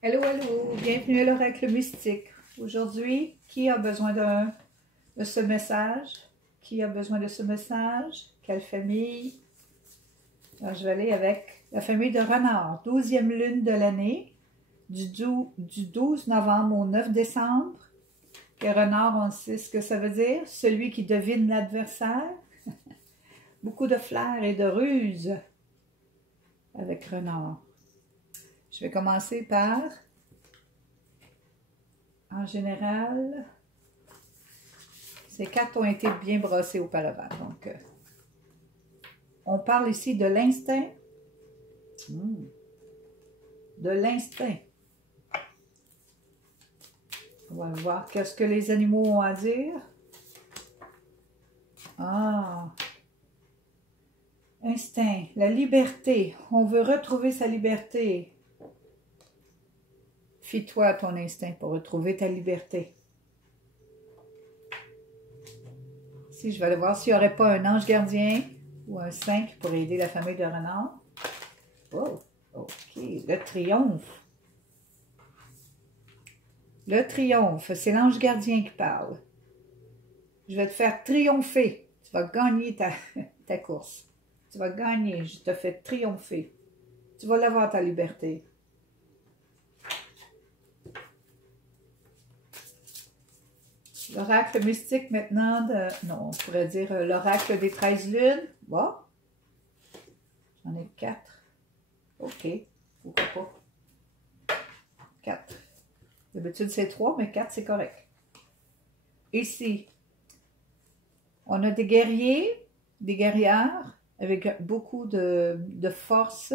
Hello, hello, bienvenue à l'Oracle Mystique. Aujourd'hui, qui a besoin de ce message? Qui a besoin de ce message? Quelle famille? Alors, je vais aller avec la famille de Renard, 12e lune de l'année, du 12 novembre au 9 décembre. Et Renard, on sait ce que ça veut dire, celui qui devine l'adversaire. Beaucoup de flair et de ruse avec Renard. Je vais commencer par, en général, ces cartes ont été bien brossées auparavant. Donc, on parle ici de l'instinct. De l'instinct. On va voir qu'est-ce que les animaux ont à dire. Ah! Instinct, la liberté. On veut retrouver sa liberté. Fie-toi à ton instinct pour retrouver ta liberté. Ici, je vais aller voir s'il n'y aurait pas un ange gardien ou un saint qui pourrait aider la famille de Renard. Oh, ok, le triomphe. Le triomphe, c'est l'ange gardien qui parle. Je vais te faire triompher. Tu vas gagner ta course. Tu vas gagner, je te fais triompher. Tu vas l'avoir ta liberté. L'oracle mystique maintenant non, on pourrait dire l'oracle des 13 lunes. Bon. J'en ai 4. Ok. Pourquoi pas? 4. D'habitude c'est 3, mais 4 c'est correct. Ici, on a des guerriers, des guerrières avec beaucoup de force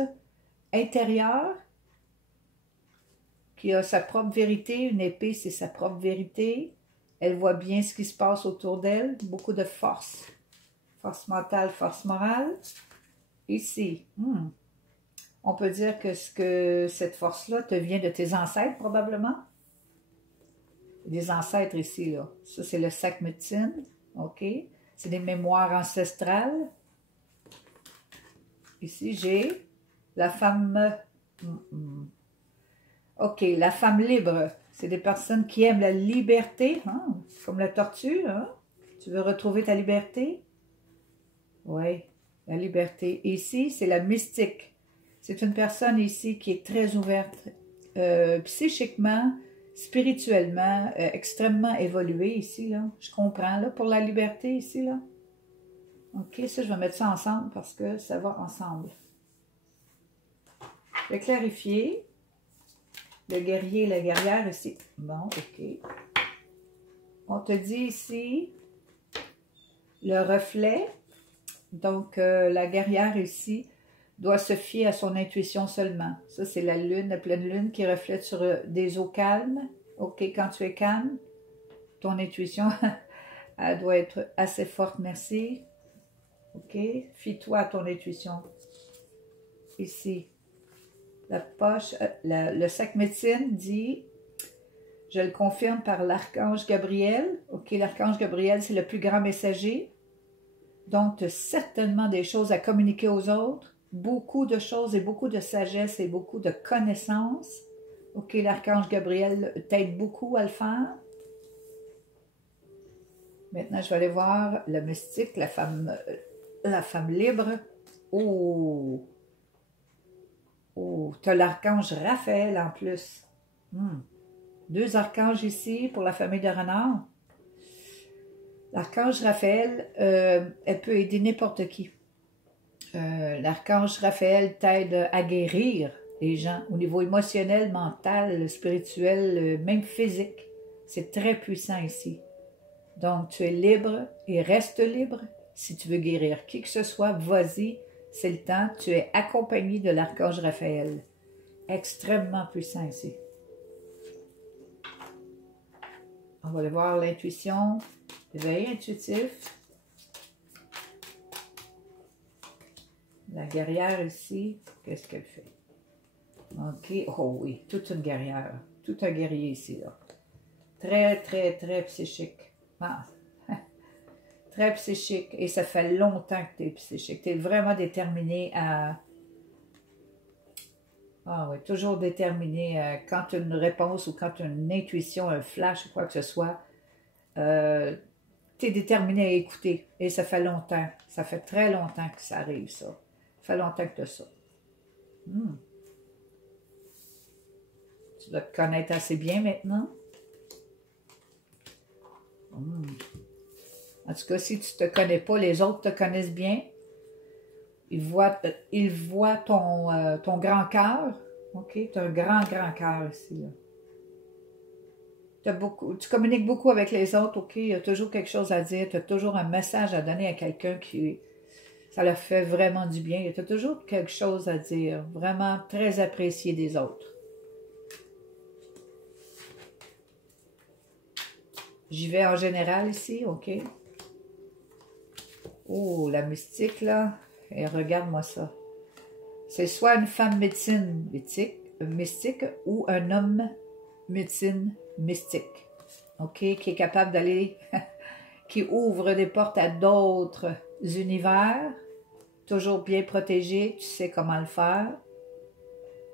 intérieure qui a sa propre vérité. Une épée, c'est sa propre vérité. Elle voit bien ce qui se passe autour d'elle. Beaucoup de force. Force mentale, force morale. Ici, on peut dire que cette force-là te vient de tes ancêtres, probablement. Des ancêtres ici, là. Ça, c'est le sac médecine. OK? C'est des mémoires ancestrales. Ici, j'ai la femme... OK, la femme libre. C'est des personnes qui aiment la liberté, hein? Comme la tortue, hein? Tu veux retrouver ta liberté? Oui, la liberté. Ici, c'est la mystique. C'est une personne ici qui est très ouverte, psychiquement, spirituellement, extrêmement évoluée ici, là. Je comprends, là, pour la liberté ici, là. OK, ça, je vais mettre ça ensemble parce que ça va ensemble. Je vais clarifier. Le guerrier et la guerrière ici. Bon, OK. On te dit ici le reflet. Donc, la guerrière ici doit se fier à son intuition seulement. Ça, c'est la lune, la pleine lune qui reflète sur des eaux calmes. OK, quand tu es calme, ton intuition, elle doit être assez forte, merci. OK, fie-toi à ton intuition. Ici. La poche, le sac médecine dit, je le confirme par l'archange Gabriel. OK, l'archange Gabriel, c'est le plus grand messager. Donc, tu as certainement des choses à communiquer aux autres. Beaucoup de choses et beaucoup de sagesse et beaucoup de connaissances. OK, l'archange Gabriel t'aide beaucoup à le faire. Maintenant, je vais aller voir le mystique, la femme libre. Oh! Oh, tu as l'archange Raphaël en plus. 2 archanges ici pour la famille de Renard. L'archange Raphaël, elle peut aider n'importe qui. L'archange Raphaël t'aide à guérir les gens au niveau émotionnel, mental, spirituel, même physique. C'est très puissant ici. Donc, tu es libre et reste libre. Si tu veux guérir qui que ce soit, vas-y. C'est le temps. Tu es accompagné de l'archange Raphaël. Extrêmement puissant ici. On va aller voir l'intuition. Éveil intuitif. La guerrière ici, qu'est-ce qu'elle fait? OK. Oh oui, toute une guerrière. Tout un guerrier ici, là. Très, très, très psychique. Ah. Très psychique. Et ça fait longtemps que tu es psychique. Tu es vraiment déterminé à Ah oui, toujours déterminé. Quand tu as une réponse ou quand tu as une intuition, un flash ou quoi que ce soit, tu es déterminé à écouter. Et ça fait longtemps. Ça fait très longtemps que ça arrive, ça. Ça fait longtemps que tu as ça. Hmm. Tu dois te connaître assez bien maintenant. Hmm. En tout cas, si tu ne te connais pas, les autres te connaissent bien. Ils voient ton grand cœur. OK? Tu as un grand cœur ici. Là. Tu communiques beaucoup avec les autres, OK? Il y a toujours quelque chose à dire. Tu as toujours un message à donner à quelqu'un qui... Ça leur fait vraiment du bien. Tu as toujours quelque chose à dire. Vraiment très apprécié des autres. J'y vais en général ici, OK? Oh, la mystique, là. Et regarde-moi ça. C'est soit une femme médecine mystique ou un homme médecine mystique. OK? Qui est capable d'aller, qui ouvre des portes à d'autres univers. Toujours bien protégé. Tu sais comment le faire.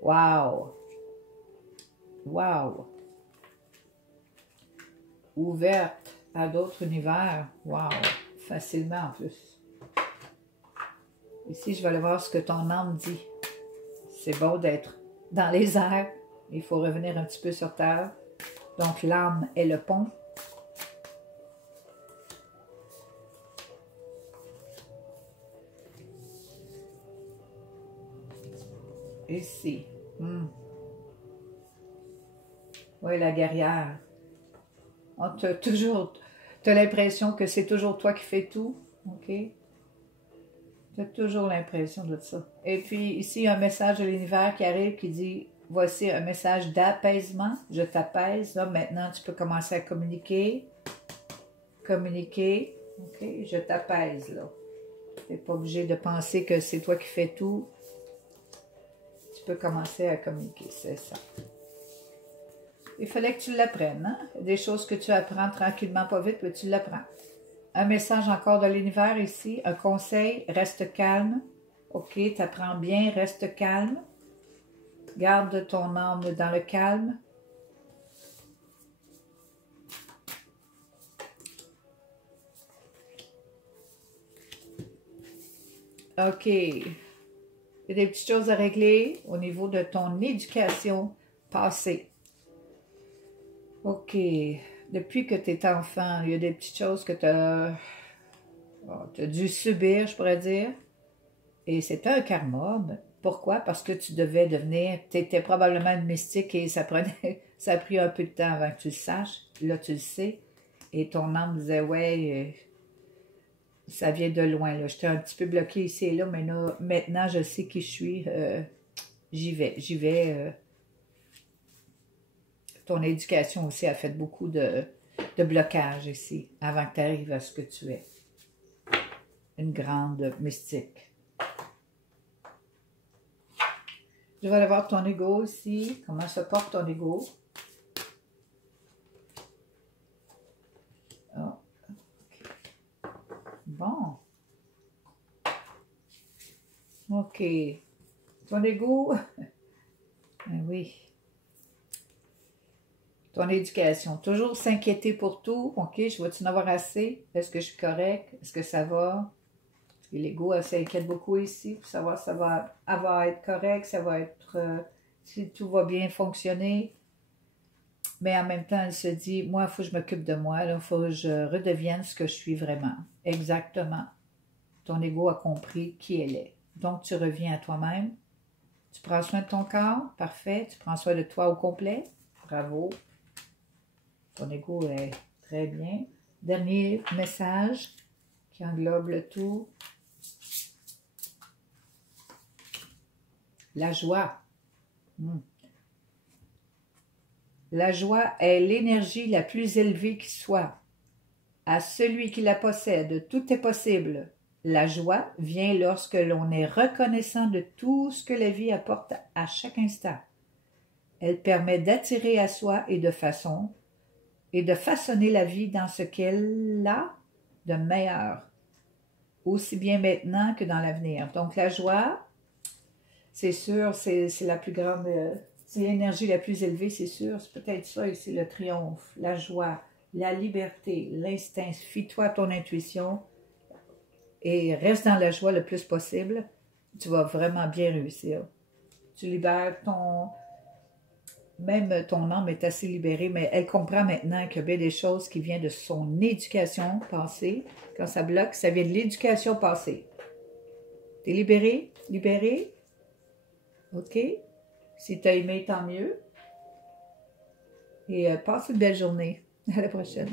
Wow! Wow! Ouverte à d'autres univers. Wow! Facilement en plus. Ici, je vais aller voir ce que ton âme dit. C'est bon d'être dans les airs. Il faut revenir un petit peu sur terre. Donc, l'âme est le pont. Ici. Oui, la guerrière. On t'a toujours... Tu as l'impression que c'est toujours toi qui fais tout. OK? Tu as toujours l'impression de ça. Et puis, ici, un message de l'univers qui arrive qui dit, voici un message d'apaisement. Je t'apaise. Là, maintenant, tu peux commencer à communiquer. Communiquer. OK? Je t'apaise, là. Tu n'es pas obligé de penser que c'est toi qui fais tout. Tu peux commencer à communiquer, c'est ça. Il fallait que tu l'apprennes, hein? Des choses que tu apprends tranquillement, pas vite, mais tu l'apprends. Un message encore de l'univers ici, un conseil, reste calme. OK, tu apprends bien, reste calme. Garde ton âme dans le calme. OK. Il y a des petites choses à régler au niveau de ton éducation passée. OK. Depuis que tu es enfant, il y a des petites choses que tu as dû subir, je pourrais dire. Et c'était un karma. Pourquoi? Parce que tu devais devenir... Tu étais probablement une mystique et ça a pris un peu de temps avant que tu le saches. Là, tu le sais. Et ton âme disait, ouais, ça vient de loin. J'étais un petit peu bloquée ici et là, mais là, maintenant, je sais qui je suis. J'y vais. Ton éducation aussi a fait beaucoup de blocage ici, avant que tu arrives à ce que tu es. Une grande mystique. Je vais aller voir ton ego ici. Comment se porte ton ego? Oh, okay. Bon. OK. Ton ego? Ben oui. Ton éducation. Toujours s'inquiéter pour tout. OK, je vais-tu en avoir assez? Est-ce que je suis correct? Est-ce que ça va? Et l'ego, elle s'inquiète beaucoup ici pour savoir si ça va être correct, ça va être... si tout va bien fonctionner. Mais en même temps, elle se dit, moi, il faut que je m'occupe de moi. Il faut que je redevienne ce que je suis vraiment. Exactement. Ton ego a compris qui elle est. Donc, tu reviens à toi-même. Tu prends soin de ton corps. Parfait. Tu prends soin de toi au complet. Bravo. Ton ego est très bien. Dernier message qui englobe le tout. La joie. La joie est l'énergie la plus élevée qui soit. À celui qui la possède, tout est possible. La joie vient lorsque l'on est reconnaissant de tout ce que la vie apporte à chaque instant. Elle permet d'attirer à soi et de façonner la vie dans ce qu'elle a de meilleur, aussi bien maintenant que dans l'avenir. Donc la joie, c'est sûr, c'est la plus grande, c'est l'énergie la plus élevée, c'est sûr. C'est peut-être ça ici, le triomphe, la joie, la liberté, l'instinct. Fie-toi à ton intuition et reste dans la joie le plus possible. Tu vas vraiment bien réussir. Tu libères même ton âme est assez libérée, mais elle comprend maintenant qu'il y a bien des choses qui viennent de son éducation passée. Quand ça bloque, ça vient de l'éducation passée. T'es libéré? Libéré? OK? Si t'as aimé, tant mieux. Et passe une belle journée. À la prochaine.